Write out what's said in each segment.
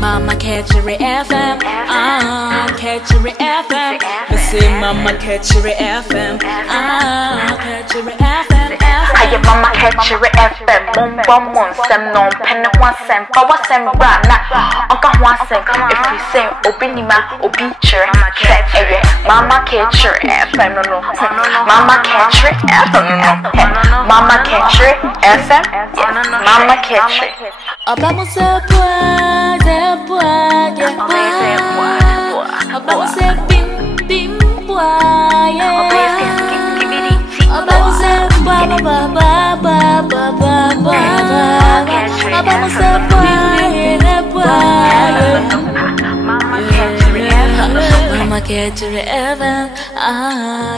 Mama Catchery FM, Catchery FM. I say Mama Catchery FM, Catchery FM. I am Mama Catchery FM. Mum, some non pen one cent, power sem brana. Uncle one cent, if you say Obinima, Obicher, Mama Catchery FM, no, Mama Catchery FM, Mama Catchery FM, Mama Catchery. Vamos a vamos a bim bim boy, vamos a ba ba ba ba ba ba ba, vamos a Mama Catchery FM,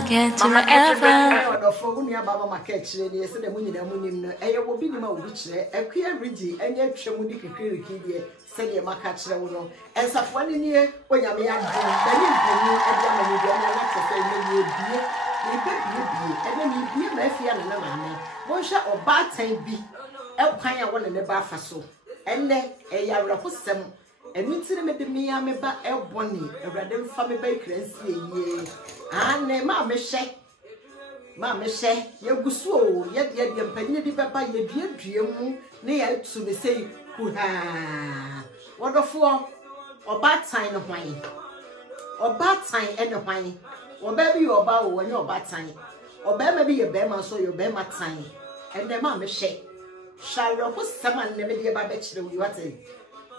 Catchery FM. The phone near Mama Catchery, yes, the Munina Munim, I will be the Mowich, a queer Ridgy, and yet Chamudik Kiri, said your Macatcher, and some 1 year when you may have been, and then to say, maybe and then you be my fear and a man. Bonshot or bad time be, Elpine one in the Bafaso, and then a Yarapusam. And we see them at the Miami El Bonnie, a random family baker, and see, and name Mamma She, you go so, yet the penny de papa, your dear dream, near to me say, Hoo-ha! What a fool, or bad time of wine, or bad time and of wine, or baby or bow when you're bad time, or baby a bear, so your bear time, and the Mamma She. Shall you put someone never be about bachelor you are saying?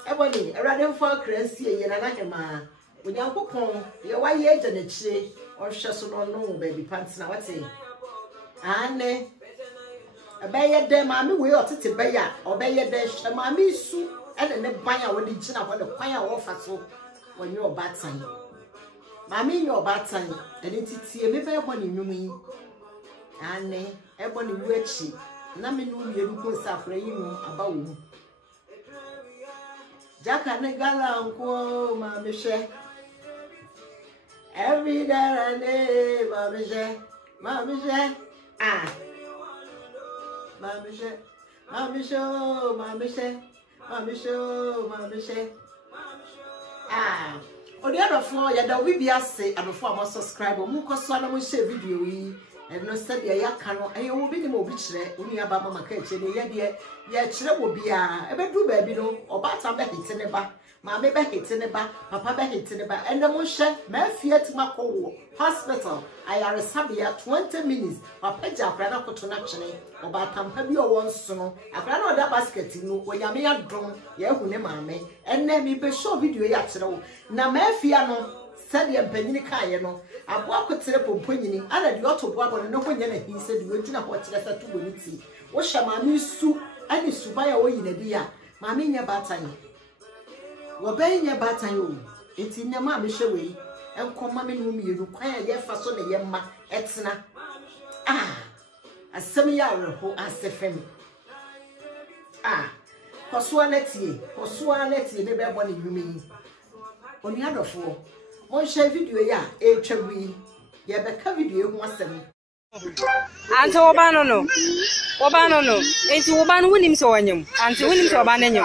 Ebony, a random for crazy, and I can man. When you go home, you're white age and a tree, or just no baby pants now. What's it? And a bear there, mammy, we ought to bear, or bear dash, a mammy soup, and then buy our religion of the fire offer so when you're bad time. Mammy, you're bad time, and it's a baby when you mean. And ebony wetchy, Nammy, you go suffering about. Jack and the gala uncle, Mammy She. Every day and day, Mammy She, Mammy She, Mammy She, Mammy Show, Mammy She, Mammy Show, Mammy She. On the other floor, you know, we be say, and before I subscribe, Muko Swana will share video. And no study a yakano, and you will be the mobile, only about Mama Catchery, yet, children will be a bedroom baby, no, or batter hits in the back, mammy back hits in the back, papa hits in the back, and the motion, my fear to my hospital. I are a Sabia 20 minutes, or Peja, Grana connection, or by Tampabio one soon, a grano that basket, when you may have drawn, Yahoo, mammy, and then me show video yatro. Now, my fear no. Said the Benica, no. I walk with the Pomponini, and I got to walk on no one. He said, you do not watch that to win it. What shall mammy soup and is to buy away in a dear? Mammy, your battalion. Obey your battalion. It's in the mammy way, and come mammy room you require your fason a yamma, etna. A semi-hour who asked the friend. Coswanety, maybe I want you mean. On the other four. One share video, ya, HW. Ya beka video once them. Anto Obano no. Enti Obano win him so on him. Anto win him so Obananyum.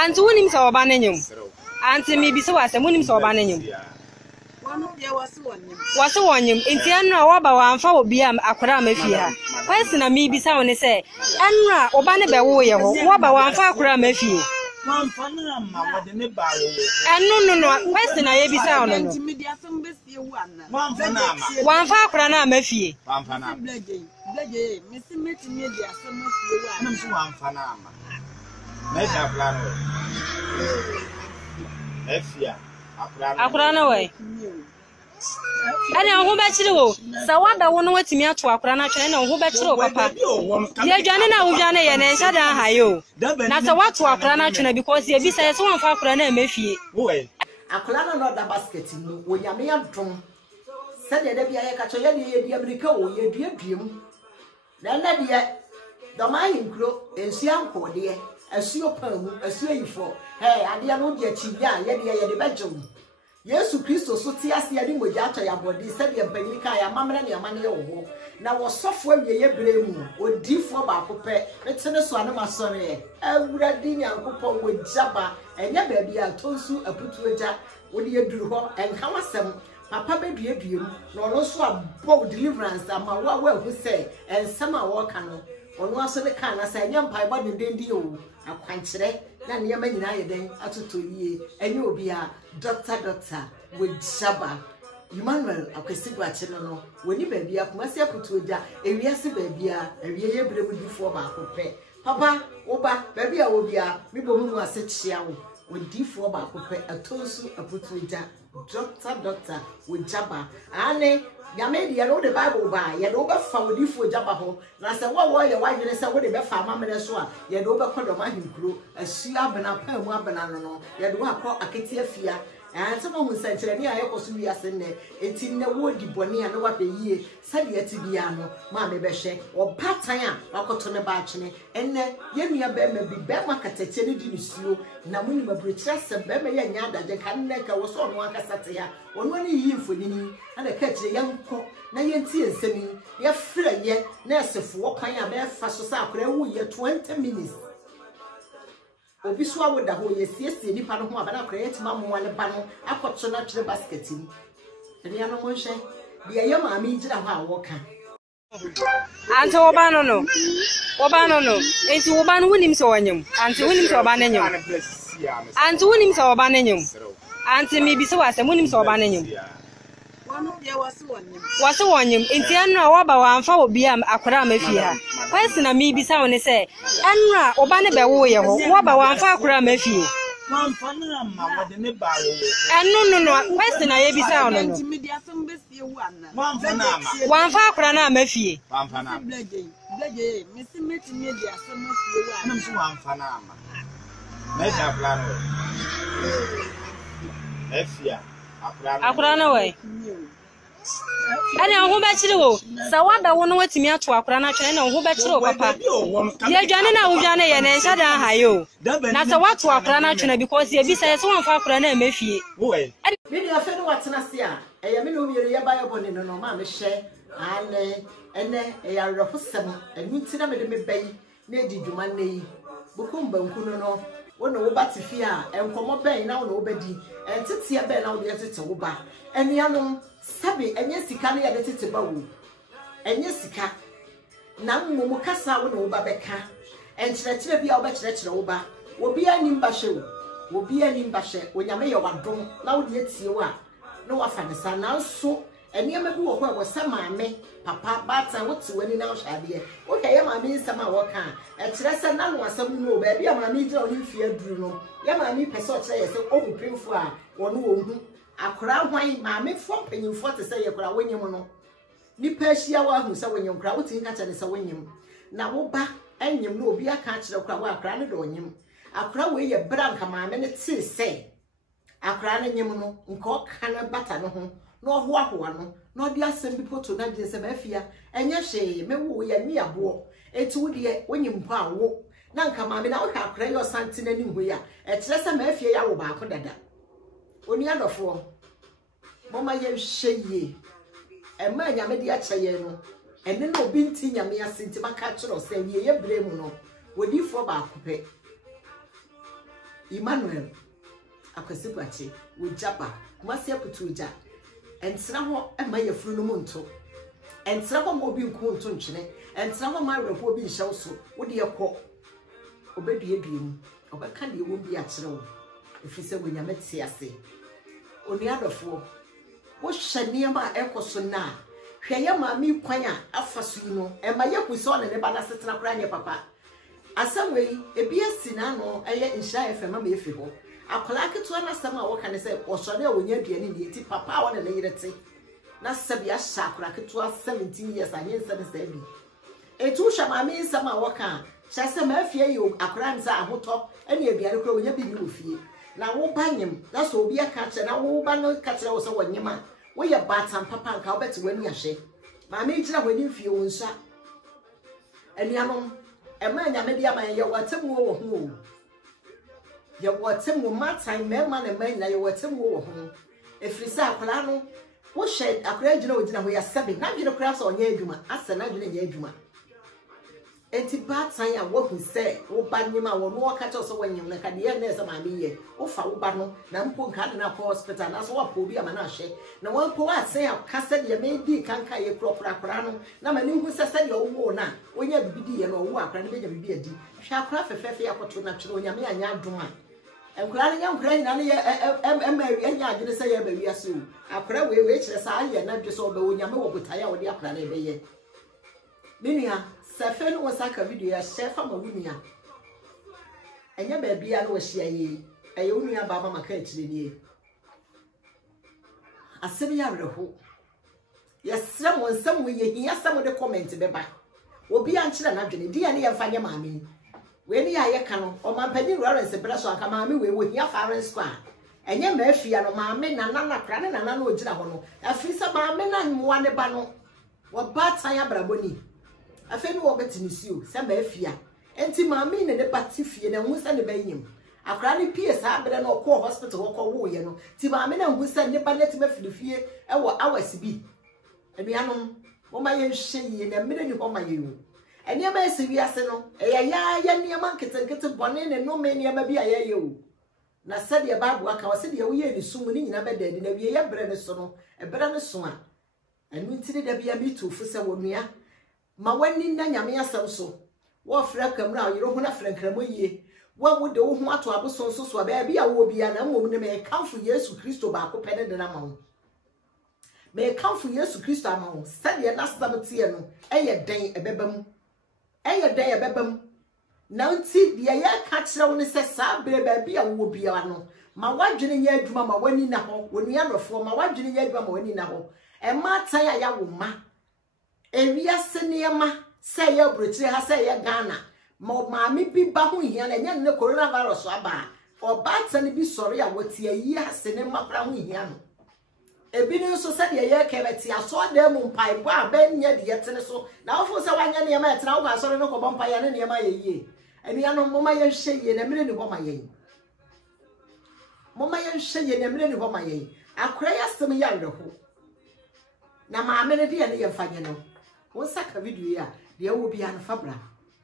Anto win him so Obananyum. Anto me be so as a win him so Obananyum. Was on him. Enti anra waba wa amfa obi am akora mafia. Kwesi na me be sa woni say anra Obane be wo ye ho. Waba wa amfa akora mafia. No. Question I be sound. One far crana mafia. I know who bet you. So what I want to wait me to Aprana China who bet you, Papa. You're Janina Ujana and Shada Hayo. That's a what to Aprana China because you be says one for Aprana Mefi. Akulana not the basket, when you may have drawn. Said there be a catcher, the America, your dear dream. Then that yet, the mining crow, and see uncle, dear, a sea perm, a sea for. Hey, I dear not yet, yet the bedroom. Yesu Christo so ti ase ade moja acha ya body said ye panika ya mamra ne amane ye wo na wo sofo awieye bremu odifo ba akopɛ metene so ane masɔre awurade nyankopɔn wo jaba enya ba bia tonsu aputu agya wo de aduru hɔ enka wasɛm papa beduediem na ono so abɔ deliverance ama wa hu sɛ ensɛm a wo ka no ono aso de kan na sɛ enya mpai bɔ dendendi o akwankyerɛ na nneɛma nyinaa yɛ den atoto yie enye obi a doctor wo jaba Emmanuel Akwesigwache no woni baabi akomasi aputu agya ewiase baabi a awieye bremu difo ba akopɛ papa wo ba baabi a wo bia me bomu ase kyia wo difo ba akopɛ atonsu aputu agya doctor wo jaba ane nyame de no de Bible ba ye do be fa wo difo jaba ho na se wo ye wadwene se wo de be fa amamene so a ye do be kodom ahinkuro asu abena pa mu abena no ye do akɔ aketi afia some who sent to the air was we are sending it in the woody bonny and what the year said yet to be ano, mammy beshe, or pataya, or cotton bachine, and then Yemia Bemme be Bemaka Tetty Slow, Namuna Britress and Bemme Yanda, the Kaneka was on one Cassatia, on one year for Nini, and a catch a young cock, Nayanti and Semi, your friend yet, nurse of walking a bear fast who ye 20 minutes. Obi so awo da ho ye siesie nipa no ho abana create mamu wale ba no akotso na twere basket ni ene ya no mo hwe de ye ma mi gira ho a wo ka ante wo ba no no enti wo ba no wonim se wonyem ante wonim se wo ba nanyem ante wonim se wo ba nanyem ante mi bi se wase wonim se wo ba nanyem wase wonyem enti anra wo ba wamfa obi am akora mafi ha kwesi na mi bi sa woni se anra oba ne be wo ye ho wo ba wamfa akora mafi wamfa na ma wode ne ba wo no kwesi na ye bi sa wono no wamfa akora na mafi wamfa na bleje mesi meti media asem mafi wo anam so wamfa na ma na ja plan efia akora na we ani ho ba chiri wo sa wada wo no watimi ato akora na twene na ho ba chiri wo papa ye dwane na wo dwane ye na nsa dan hayo na sa wato akora na twene because ye bi sa ye so won fa akora na mafie we me dia fe no watena se a eye me no miere ye ba ye bone no ma me hye ane ene e ya refosem enu ti na me de me bai na edi dwuma na yi bukumba nkuno no wono wo ba tifi a enkomo ben na wono wo badi entete e ben na wo ye tete wo ba enianom sabe enye sika na ye de tete ba wo enye sika na mmumu kasa wono wo ba beka enkyerɛkyerɛ bia wo bɛkyerɛkyerɛ wo ba obi anim ba hye wo obi anim ba hye onyame ye wadom na wo de atie wo a na wo afa ne sa na so eniama bi wo ho e wo sa maame papa bata wo ti wani na wo hwade wo hwɛ ye maame nsɛm a wo ka kyerɛ sɛ na no asɛm no ba bia maame gira wo mfie aduru no ye maame pɛsɛ kyerɛ ye sɛ ohu pemfo a wo no wo hu akora hwan maame fo panyimfo te sɛ ye kora wonyem no nipa ahia wa hu sɛ wonyem kora wo tin ka kyerɛ sɛ wonyem na wo ba enyem no obi aka kyerɛ kora wo akora ne do onyem akora we ye branka maame ne te sɛ akora ne nyem no nka o kana bata no ho no ho ahoa no no de asem bi poto na de se mafia enye hwe me wo ye mi abo eti wo de wonyem pa wo na nka maame na wo ka akora yo sante na ni ho ya e kire se mafia ya wo ba ko dada oni adofo mama ye hwe ye e ma nyame de akyeye no ene no obi nti nyame asenti maka kyero se wie ye bremu no wodifo ba akopɛ Emmanuel Akwesigwache wo jaba kumasi aputu uja entra ho ema ye furu no monto entra ho mo obi nko nto ntwene entra ho ma werefo obi nhyew so wo de yekɔ obedue duemu obeka de wo bi akyere wo efise wo nyame te ase oni adofo wo hye ma ekoso na hwɛ ye ma mi kwan a afaso yi no ema ye kusi one ne ba na setena kora nye papa asamwe ebi asi na no eye nhya FM ma efi ho akola keto na sam a wo kan se osore a wonya aduane ne ti papa wona ne yerete na sabi a sha akora keto 17 years anye nse bi etu hwa ma me nsam a wo kan hya se ma afie yo akora nza ahoto ene aduane kora wonya bi ni ofie na wo banyem na so obi aka kye na wo ba no ka kye wo se wonyema wo ye batam papa nka wo beti wani ahwe ma me gira wani fie wo nsa enianom ema nyame dia ma ye watemu wo ho ye watemu matan mema na ma na ye watemu wo ho efrisa akola no wo shed akora gina ogina ho ya 7 na dwene kora so onye adwuma asa na dwene nya adwuma enti batan ya wo hu se wo ba nyima wo no ka cho so wanyem na ka de ye na esa ma me ye wo fa wo ba no na mpo nka na ko hospital na so wa po bi ama na hye na wo po wa se ya ka se de me di kanka ye kropra no na ma ni hu se se de wo na onya bibidi ye no wo akra na be nya bibi adi hwa akra fefefe ya koto na twere onya me anya adwuma enkura nya nkura nya na ye emawi anya adwene se ye ba wi aso akra we kire sa ye na dwe so ba onya me wo botaya wo de akra na be ye minia sefe no wasaka video ya shefa ma winia enya ba bia no wahia yi eye unia baba maka akire nie asem ya reho yesra mo nsam we ye hia sam de comment beba obi ankyere na dwene dia ne ye mfa nye maame we ni ya ye ka no o mampani Lawrence Braso aka maame we wo hia Farren Square enye ma afia no maame na kra ne na no ogira ho no afisa maame na nwa ne ba no wo ba tan abraboni afeni wo betinisiu se ma afia enti maame ne bati fie na hu se ne bayim akra ne PS abere na okọ hospital okọ wo ye no ti maame na hu se ne ba ne ti mafiri fie e wo awasibi enuanom wo ma ye hye na mere ni ho ma ye wo eni ma esiwi ase no ya niam nketenkete bone ne no me niam bi aye wo na sade e Bible aka wo sade wo ye ni sum ni nyina be dade na wie ye bre ne so no e bre ne so a enu ntiri da bia mi tufu se wo nua ma wani na nyame asem so wo fra kamra yiro hu na fra nkramo yie wo wo de wo hu ato aboson so so ba bia wo bia na mmom ne me kanfo Yesu Kristo ba ko pene de na ma wo me kanfo Yesu Kristo ama wo sade na samtie no eye den ebebam na nti de ye ka kire wo ne se sa bre ba bia wo bia no ma wadwene nya adwuma ma wani na ho wonua rofo ma wadwene nya adwuma ma wani na ho e ma tan ya wo ma ewiase niema se ye brochire ha se ye Ghana ma maami bi ba ho hia na nya ne coronavirus aba oba tan bi sori a wotie yi ase ne makra ho hia no ebi ni so se de ye kebeti aso da mu mpai bo aba nya de yetene so na wo fo se wanya niema etena wo ba sori no ko bompa ya ne niema ye yie eni ano mo ma ye hye ye na mere ni ho ma ye mo ma ye hye ye na mere ni ho ma ye akra ya sem ya reho na maame ne de ye ne ye fanye no wo saka video ya de wo bia na fabra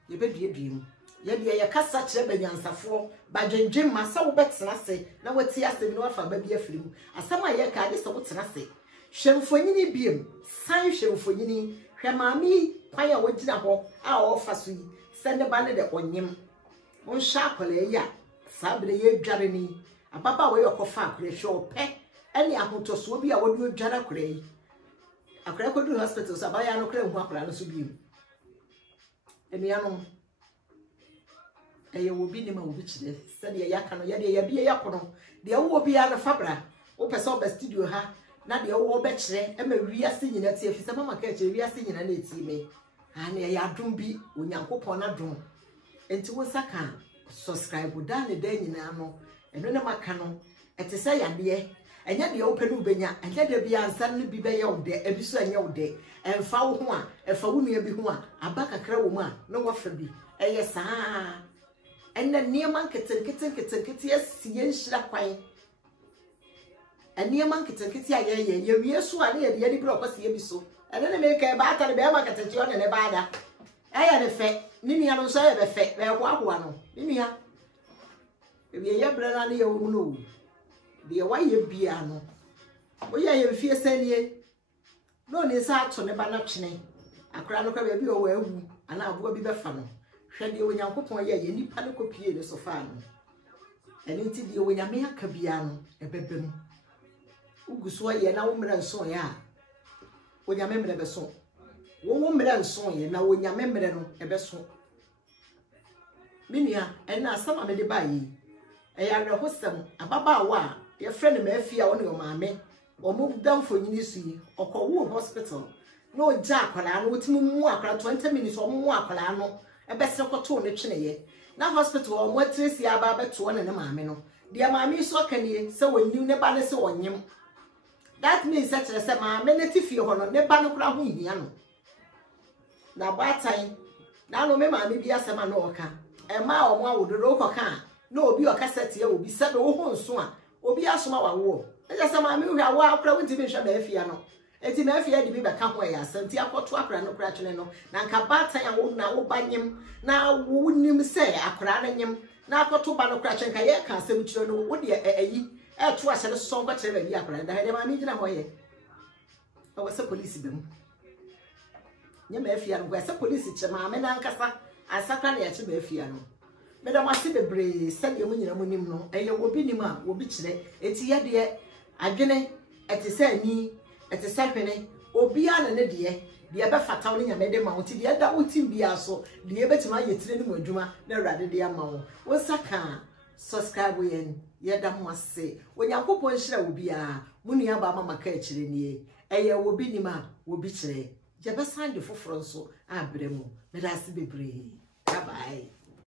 ye bedue duem ye de ye kasa kire banyansafo ba dwendwem ma sa wo betena se na wati asem no afa ba bia firim asam a ye ka de se wo tena se hwemfonyini biem san hwemfonyini hwe maame kwan a wogina ho a wo fa so yi se ne ba ne de onyem won sha akola ya sabre ye dware ni ababa wo ye kofa akure hwe ope ene ahotoso bi a wo de odware akure yi akura ko du hospital so abaya no kra hu akura no so biim emianom eye wo bi ni ma wo bi kire se de ya ka no ya de ya bi ya kono de wo bi ya no fabra wo pese oba studio ha na de wo be kire e ma wiase nyina tie fi se mama ka kire wiase nyina na eti me ana ya adom bi onyankopon na dom enti wo saka subscribe da ne da nyina no eno ne maka no etese ya de enya de open ubenya enya de bia ansan no bi be ye ode ebiso enya ode emfa wo ho a efa wo nua bi ho a abaka kra wo mu a no wafa bi eye saa enna niema nketen asie nhira kwan eniema nketen aye ye wie so a ne ye de bro kwase bi so ene ne me ka ba ata be ma katati one ne baada eye ne fe ni nua no so ye be fe be ho ahoa no ni nua ewie ye bra na ne ye wo mu no de waye bia no oya ye fie sanie no ni sa ato ne ba na twene akra no ka bia bi o wa awu ana aboa bi befa no hwe de onyankopon ye nipa ne kopie ne sofa no ene nti de onyame aka bia no ebebem uguso ye na wo mra nso ya onyame mra beso wo mra nso ye na onyame mra no ebeso minia ena asama me de bayi eya rehosem ababa wa ye friend me afia wo ne o maame o mu damfo nyini sui okowo hospital no ja akwala no wotimi mu akwala 20 minutes o mu akwala no ebesere koto ne twene ye na hospital o mo tresi aba beto ne maame no de maame so kanie se wonni ne ba ne se wonyem that means that se maame ne tifie ho no ne ba no kura ho hia no na batan na no me maame bi asema no oka e ma o mo awodo ro koka na obi okasete ya obi se be wo ho nso a obi asoma wawo Eja sama me hu awa akra wonti be hwa ba afia no. Enti ma afia de bi be ka ho ya asem ti akoto akra no kra twene no. Na nka batan ya wo na wo banyem na wo nim se akra na nyem na akoto ba no kra twene ka ye ka asem kiro no wo de ayi e to ahye no so nko kire ba bi akra da de ma mi gina ho ye. O se police be mu. Nye ma afia no go se police che ma me na nkasa asaka na ya che ma afia no. Me da mase bebre se de mu nyina mu nim no eye wo bi nim a wo bi kire eti ye de adwene eti se ani eti se hwene obi a na ne de be fataw ne nyame de ma wo ti de da wo tim bia so de betima yetire ne mu adwuma na awrade de ama wo wo saka subscribe ye da mo ase onyankopon hira wo bia mu nua ba mama ka akire nie eye wo bi nim a wo bi kire je be sande foforo so abremu me da se bebre bye bye.